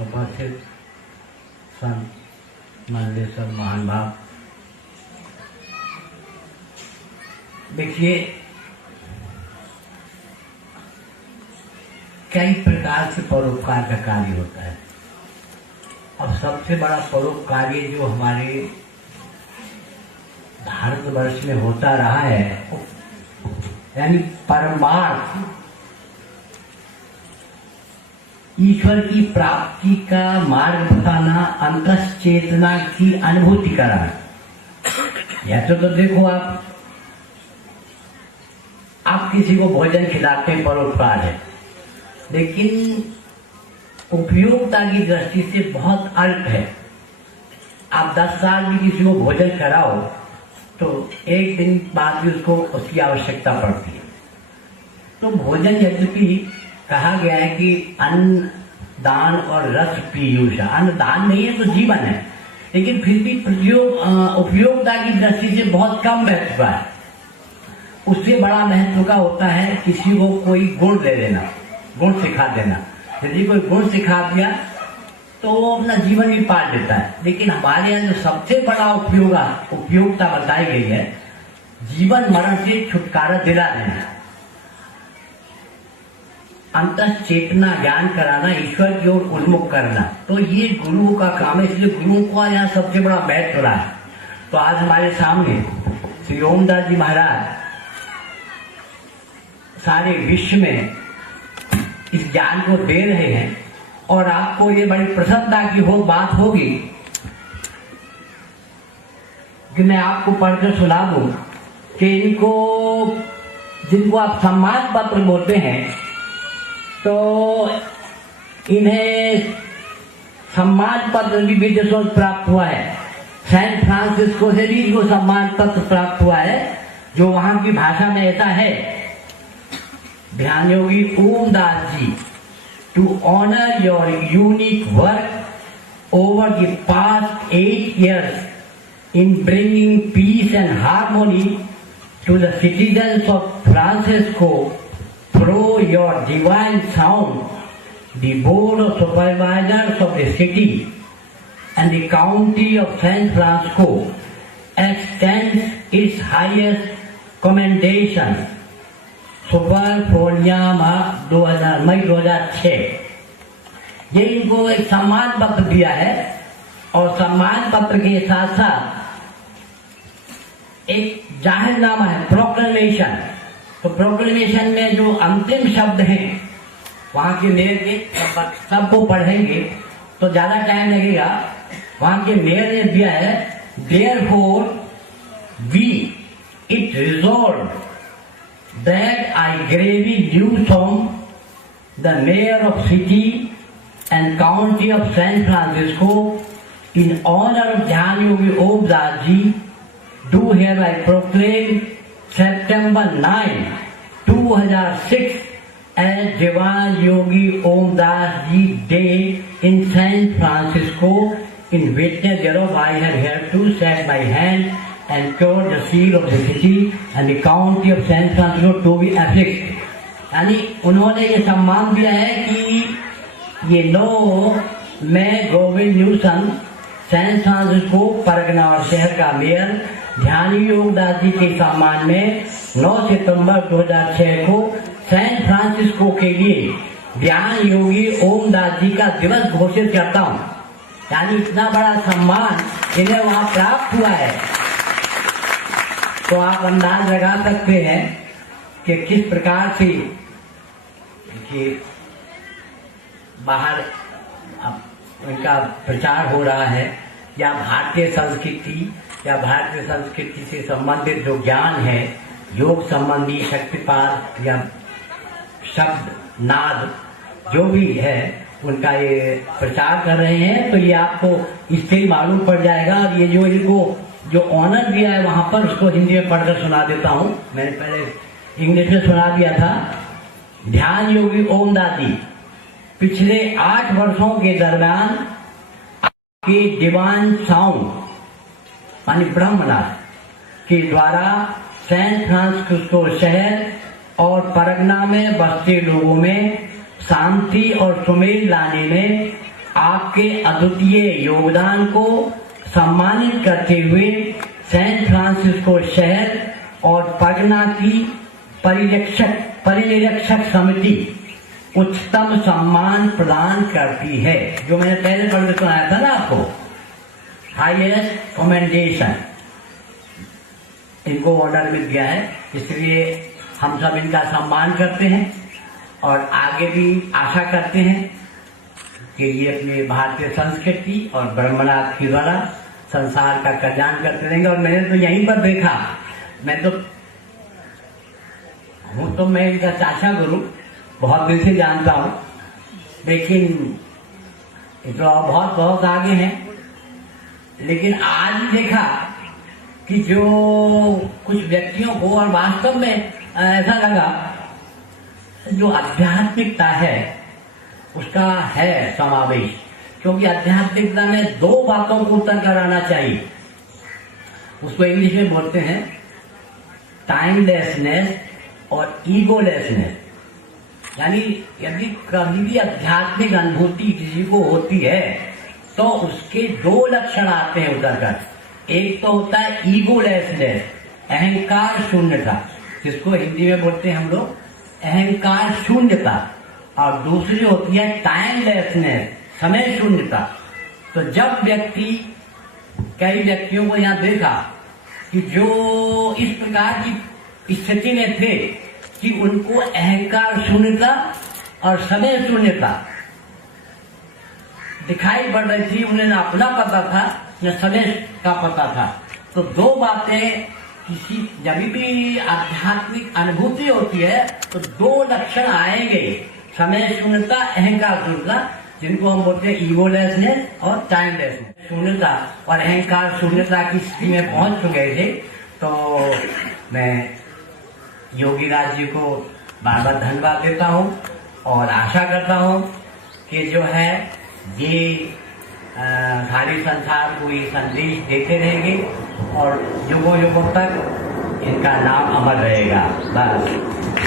उपस्थित संत मंदिर सब महान भाव, देखिए कई प्रकार से परोपकार का कार्य होता है। और सबसे बड़ा परोपकार जो हमारे भारतवर्ष में होता रहा है, यानी परमार्थ ईश्वर की प्राप्ति का मार्ग बताना, अंतश्चेतना की अनुभूति कराना। या तो देखो आप किसी को भोजन खिलाते हैं, परोपकार है, लेकिन उपयोगिता की दृष्टि से बहुत अल्प है। आप 10 साल भी किसी को भोजन कराओ तो एक दिन बाद भी उसको उसकी आवश्यकता पड़ती है। तो भोजन यद्यपि कहा गया है कि अन्न दान और रस पीयूष, अन्न दान नहीं है तो जीवन है, लेकिन फिर भी उपयोगिता की दृष्टि से बहुत कम महत्व है। उससे बड़ा महत्व का होता है किसी को कोई गुण दे देना, गुण सिखा देना। यदि कोई गुण सिखा दिया तो वो अपना जीवन भी पार देता है। लेकिन हमारे यहाँ जो सबसे बड़ा उपयोगिता बताई गई है, जीवन मरण से छुटकारा दिला देना, अंतश्चेतना ज्ञान कराना, ईश्वर की ओर उन्मुख करना। तो ये गुरु का काम है, इसलिए गुरुओं का यहाँ सबसे बड़ा महत्व रहा है। तो आज हमारे सामने श्री ओमदास जी महाराज सारे विश्व में इस ज्ञान को दे रहे हैं। और आपको ये बड़ी प्रसन्नता की बात होगी कि मैं आपको पढ़कर सुना दूं कि जिनको आप सम्मान पत्र बोलते हैं, तो इन्हें सम्मान पत्र भी विदेशों से प्राप्त हुआ है। सैन फ्रांसिस्को से भी इनको सम्मान पत्र प्राप्त हुआ है, जो वहां की भाषा में ऐसा है, ध्यान योगी ओमदास जी, to honor your unique work over the past 8 years in bringing peace and harmony to the citizens of Francisco through your divine sound, the board of supervisors of the city and the county of San Francisco extends its highest commendation. Super Purnima 2006 ये इनको एक सम्मान पत्र दिया है। और सम्मान पत्र के साथ साथ एक जाहिरनामा है, प्रोक्लेमेशन। तो प्रोक्लेमेशन में जो अंतिम शब्द हैं वहां के मेयर के, सबको पढ़ेंगे तो ज्यादा टाइम लगेगा। वहां के मेयर ने दिया है, therefore we it resolve that I gravely do from the mayor of city and county of San Francisco in honor of Dhyan Yogi Om Das Ji, do hereby proclaim September 9, 2006 as Dhyan Yogi Om Das Ji Day in San Francisco. In witness thereof I have hereto set my hand and cured the seal of the city and the county of San Francisco to be affixed. यानी उन्होंने ये सम्मान दिया है कि ये 9 मई Govind न्यूसन San Francisco Pargana और शहर का मेयर ध्यान योग दास जी के सम्मान में 9 सितंबर 2006 को सैन फ्रांसिस्को के लिए ध्यान योगी ओम दास जी का दिवस घोषित करता हूँ। यानी इतना बड़ा सम्मान इन्हें वहां प्राप्त हुआ है। तो आप अंदाज लगा सकते हैं कि किस प्रकार से कि बाहर उनका प्रचार हो रहा है, या भारतीय संस्कृति से संबंधित जो ज्ञान है, योग संबंधी, शक्तिपात या शब्द नाद जो भी है, उनका ये प्रचार कर रहे हैं। तो ये आपको इससे मालूम पड़ जाएगा। और ये जो इनको जो ऑनर दिया है वहां पर, उसको हिंदी में पढ़कर सुना देता हूं। मैंने पहले इंग्लिश में सुना दिया था। ध्यान योगी ओम दास जी पिछले 8 वर्षों के दरमियान आपके डिवाइन साउंड यानी ब्रह्मनाथ के द्वारा सैन फ्रांसिस्को शहर और परगना में बसते लोगों में शांति और सुमेल लाने में आपके अद्वितीय योगदान को सम्मानित करते हुए सैन फ्रांसिस्को शहर और पगना की परिनिरीक्षक समिति उच्चतम सम्मान प्रदान करती है। जो मैंने पहले पढ़ के सुनाया था ना आपको, हाईएस्ट कमेंडेशन, इनको ऑर्डर मिल गया है, इसलिए हम सब इनका सम्मान करते हैं और आगे भी आशा करते हैं कि ये अपनी भारतीय संस्कृति और ब्रह्मणार्थ के द्वारा संसार का कल्याण करते रहेंगे। और मैंने तो यहीं पर देखा, मैं तो हूँ तो मैं इनका चाचा गुरु बहुत दिन से जानता हूँ, लेकिन ये तो बहुत बहुत आगे हैं। लेकिन आज देखा कि जो कुछ व्यक्तियों को, और वास्तव में ऐसा लगा, जो आध्यात्मिकता है उसका है समावेश, क्योंकि आध्यात्मिकता में दो बातों को उतर कर आना चाहिए। उसको इंग्लिश में बोलते हैं टाइमलेसनेस और ईगोलेसनेस। यानी यदि कभी भी आध्यात्मिक अनुभूति किसी को होती है तो उसके दो लक्षण आते हैं उतर कर। एक तो होता है ईगोलेसनेस, अहंकार शून्यता, जिसको हिंदी में बोलते हैं हम लोग अहंकार शून्यता, और दूसरी होती है टाइमलेसनेस, समय शून्यता। तो जब व्यक्ति, कई व्यक्तियों को यहाँ देखा कि जो इस प्रकार की स्थिति में थे कि उनको अहंकार शून्यता और समय शून्यता दिखाई पड़ रही थी, उन्हें न अपना पता था न समय का पता था। तो दो बातें किसी, जब भी आध्यात्मिक अनुभूति होती है तो दो लक्षण आएंगे, समय शून्यता, अहंकार शून्यता, जिनको हम बोलते हैं ईगोलेसनेस और टाइमलेसनेस। शून्यता और अहंकार शून्यता की स्थिति में पहुंच चुके थे। तो मैं योगी राज जी को बार बार धन्यवाद देता हूँ और आशा करता हूँ कि जो है ये सारी संसार को ये संदेश देते रहेंगे और युगों युगों तक इनका नाम अमर रहेगा। बस।